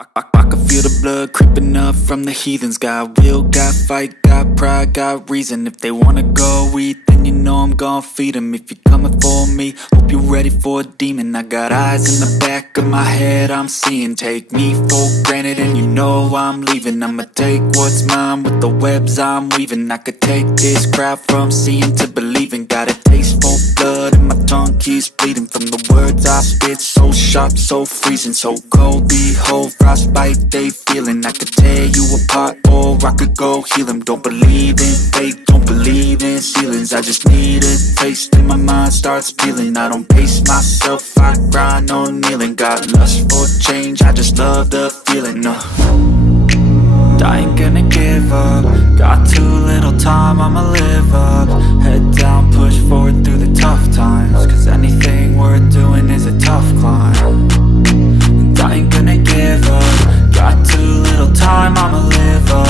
I can feel the blood creeping up from the heathens. Got will, got fight, got pride, got reason. If they wanna go eat, then you know I'm gon' feed them. If you're coming for me, hope you're ready for a demon. I got eyes in the back of my head, I'm seeing. Take me for granted and you know I'm leaving. I'ma take what's mine with the webs I'm weaving. I could take this crowd from seeing to believing. Got a taste for blood and my tongue keeps bleeding from the words I spit. So sharp, so freezing, so cold. Behold, frostbite they feeling. I could tear you apart or I could go heal them. Don't believe in fate, don't believe in ceilings. I just need a taste and my mind starts peeling. I don't pace myself, I grind on kneeling. Got lust for change, I just love the feeling. I ain't gonna give up. Got too little time, I'ma live up. Head down, push forward through the tough times. Cause anything worth doing is a tough climb. And I ain't gonna give up. Got too little time, I'ma live up.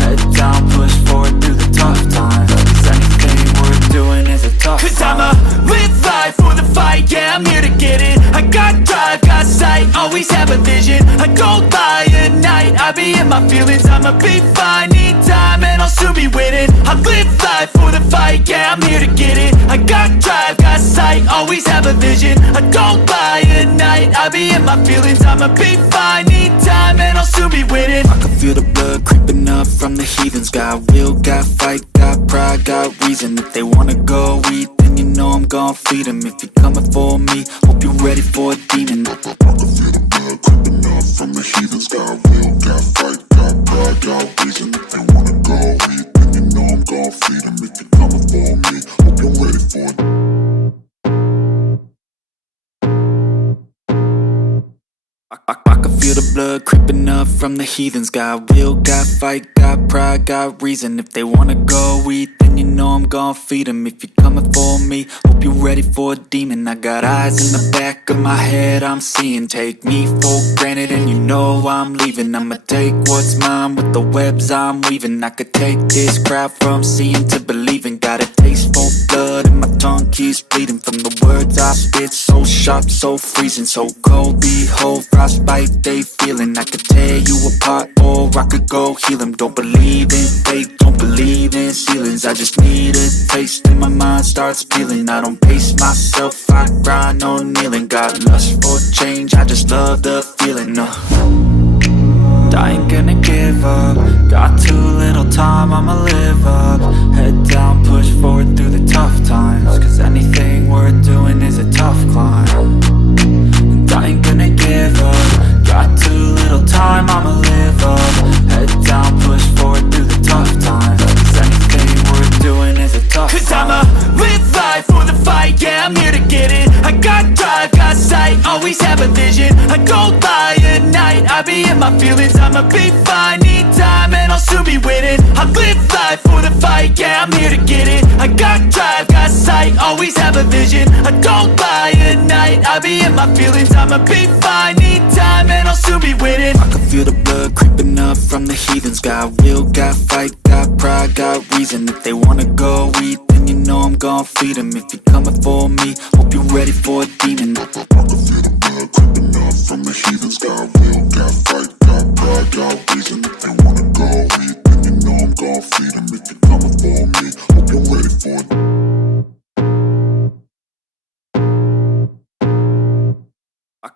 Head down, push forward through the tough times. Cause anything worth doing is a tough climb. Cause I'ma live life for the fight, yeah, I'm here to get it. I got drive, got sight, always have a vision. I don't lie at night, I be in my feelings. I'ma be fine, need time and I'll soon be winning. I live life for the fight, yeah, I'm here to get it. I got drive, got sight, always have a vision. I don't lie at night, I be in my feelings. I'ma be fine, need time and I'll soon be winning. I can feel the blood creeping up from the heathens. Got will, got fight, got pride, got reason. If they wanna go eat, then you know I'm gon' feed them. If you're coming for me, hope you're ready for a demon. I can feel the blood creeping up from the heathens. Got will, got fight, got pride, got reason. If they wanna go eat, then you know I'm gon' feed them. If you're coming for me, hope you're ready for it. I can feel the blood creeping up from the heathens. Got will, got fight, got pride, got reason. If they wanna go eat, then you know I'm gon' feed them. If you're coming for me, hope you're ready for a demon. I got eyes in the back of my head, I'm seeing. Take me for granted and you know I'm leaving. I'ma take what's mine with the webs I'm weaving. I could take this crowd from seeing to believing. Got a taste for blood and my tongue keeps bleeding from the words I spit. So sharp, so freezing, so cold. Behold, frostbite they feeling. I could tear you apart or I could go heal them. Don't believe in fate, don't believe in ceilings. I just need a taste and my mind starts peeling. I don't pace myself, I grind on kneeling. Got lust for change, I just love the feeling. I ain't gonna give up. Got too little time, I'ma live up. Head down, push forward through the tough times. Cause anything worth doing is a tough climb. And I ain't gonna give up. Got too little time, I'ma live up. Head down, push forward through the tough times. Cause anything worth doing is a tough climb. Cause I'ma live life for the fight, yeah, I'm here to get it. I got drive, got sight, always have a vision. I don't lie at night, I be in my feelings. I'ma be fine, need time and I'll soon be winning. I live life for the fight, yeah, I'm here to get it. I got drive, got sight, always have a vision. I don't lie at night, I be in my feelings. I'ma be fine, need time and I'll soon be winning. I can feel the blood creeping up from the heathens. Got will, got fight, got pride, got reason. If they wanna go eat, then you know I'm gon' feed them. If you're coming for me, hope you're ready for a demon. I can feel the blood creeping up from the heathens. Got will, got fight, got pride, got reason. If they wanna go eat, then you know I'm gon' feed them. If you're coming for me, hope you're ready for it.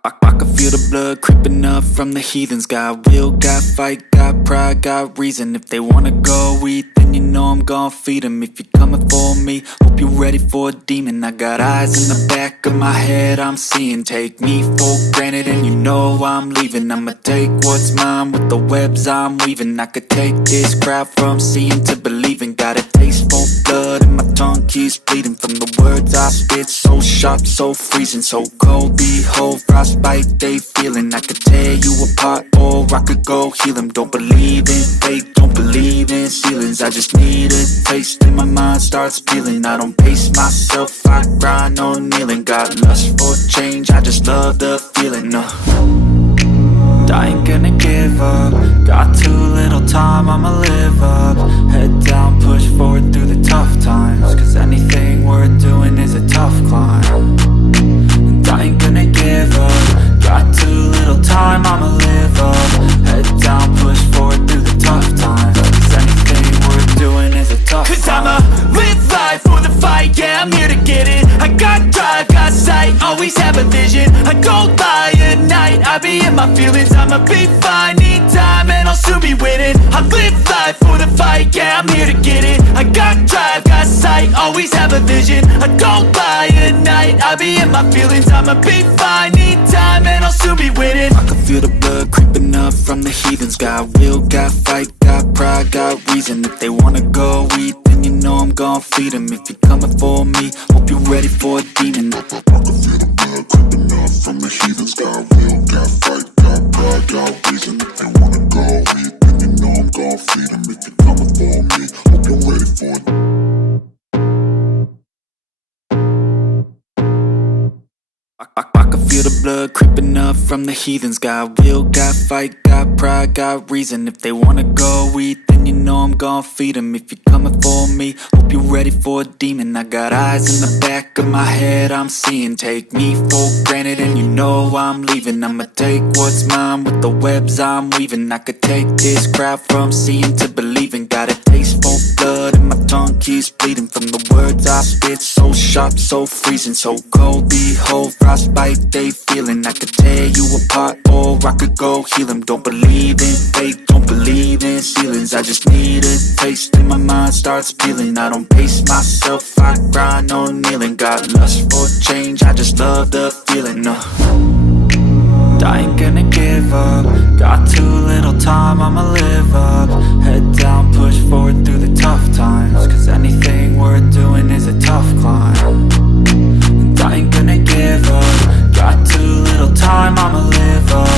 I can feel the blood creeping up from the heathens. Got will, got fight, got pride, got reason. If they wanna go eat, then you know I'm gon' feed them. If you're coming for me, hope you're ready for a demon. I got eyes in the back of my head, I'm seeing. Take me for granted and you know I'm leaving. I'ma take what's mine with the webs I'm weaving. I could take this crowd from seeing to believing. Got a taste for blood and my tongue keeps bleeding from the words I spit. So sharp, so freezing, so cold. Behold, frostbite they feeling. I could tear you apart or I could go heal them. Don't believe in fate, don't believe in ceilings. I just need a taste and my mind starts peeling. I don't pace myself, I grind on kneeling. Got lust for change, I just love the feeling. I ain't gonna give up. Got too little time, I'ma live up. Head down, push forward through the tough times. Cause anything worth doing is a tough climb. And I ain't gonna give up. Got too little time, I'ma live up. my feelings, I'ma be fine. Need time and I'll soon be winning. I live life for the fight, yeah, I'm here to get it. I got drive, got sight, always have a vision. I don't lie at night, I be in my feelings, I'ma be fine. Need time and I'll soon be winning. I can feel the blood creeping up from the heathens. Got will, got fight, got pride, got reason. If they wanna go eat, then you know I'm gon' feed them. If you're coming for me, hope you're ready for a demon. I can feel the blood creeping up from the heathens. Got will, got fight, got pride, got reason. If they wanna go eat, then you know I'm gon' feed them. If you're coming for me, hope you're ready for it. I can feel the blood creeping up from the heathens. Got will, got fight, got pride, got reason. If they wanna go eat, then you know I'm gon' feed them. If you're coming for me, hope you're ready for a demon. I got eyes in the back of my head, I'm seeing. Take me for granted and you know I'm leaving. I'ma take what's mine with the webs I'm weaving. I could take this crowd from seeing to believing. Got a taste for blood and my tongue keeps bleeding. From the words I spit, so sharp, so freezing. So cold, behold, frostbite they feeling. I could tear you apart or I could go heal them. Don't believe in fate, don't believe in ceilings. I just need a taste and my mind starts peeling. I don't pace myself, I grind on kneeling. Got lust for change, I just love the feeling. I ain't gonna give up. Got too little time, I'ma live up. Head down, push forward through the tough times. Cause anything worth doing is a tough climb. And I ain't gonna give up. Got too little time, I'ma live up.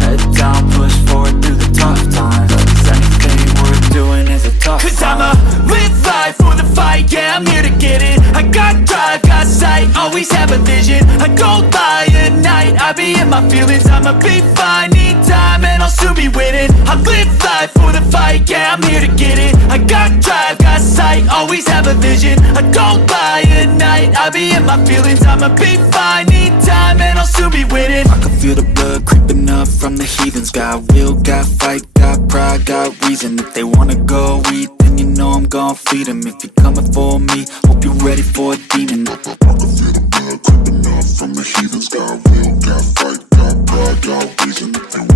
Head down, push forward through the tough times. Cause anything worth doing is a tough climb. Cause I'ma live life for the fight, yeah, I'm here to get it. I got drive, got sight, always have a vision. I don't lie at night, I be in my feelings, I'ma be fine. Need time and I'll soon be winning. I live life for the fight, yeah, I'm here to get it. I got drive, got sight, always have a vision. I don't lie at night, I be in my feelings, I'ma be fine. Need time and I'll soon be winning. I can feel the blood creeping up from the heathens. Got will, got fight, got pride, got reason. If they wanna go eat, then you know I'm gon' feed them. If you're coming for me, hope you're ready for a demon. I can feel the blood creeping up from the heathens. Got will, got fight, got pride, got reason. If they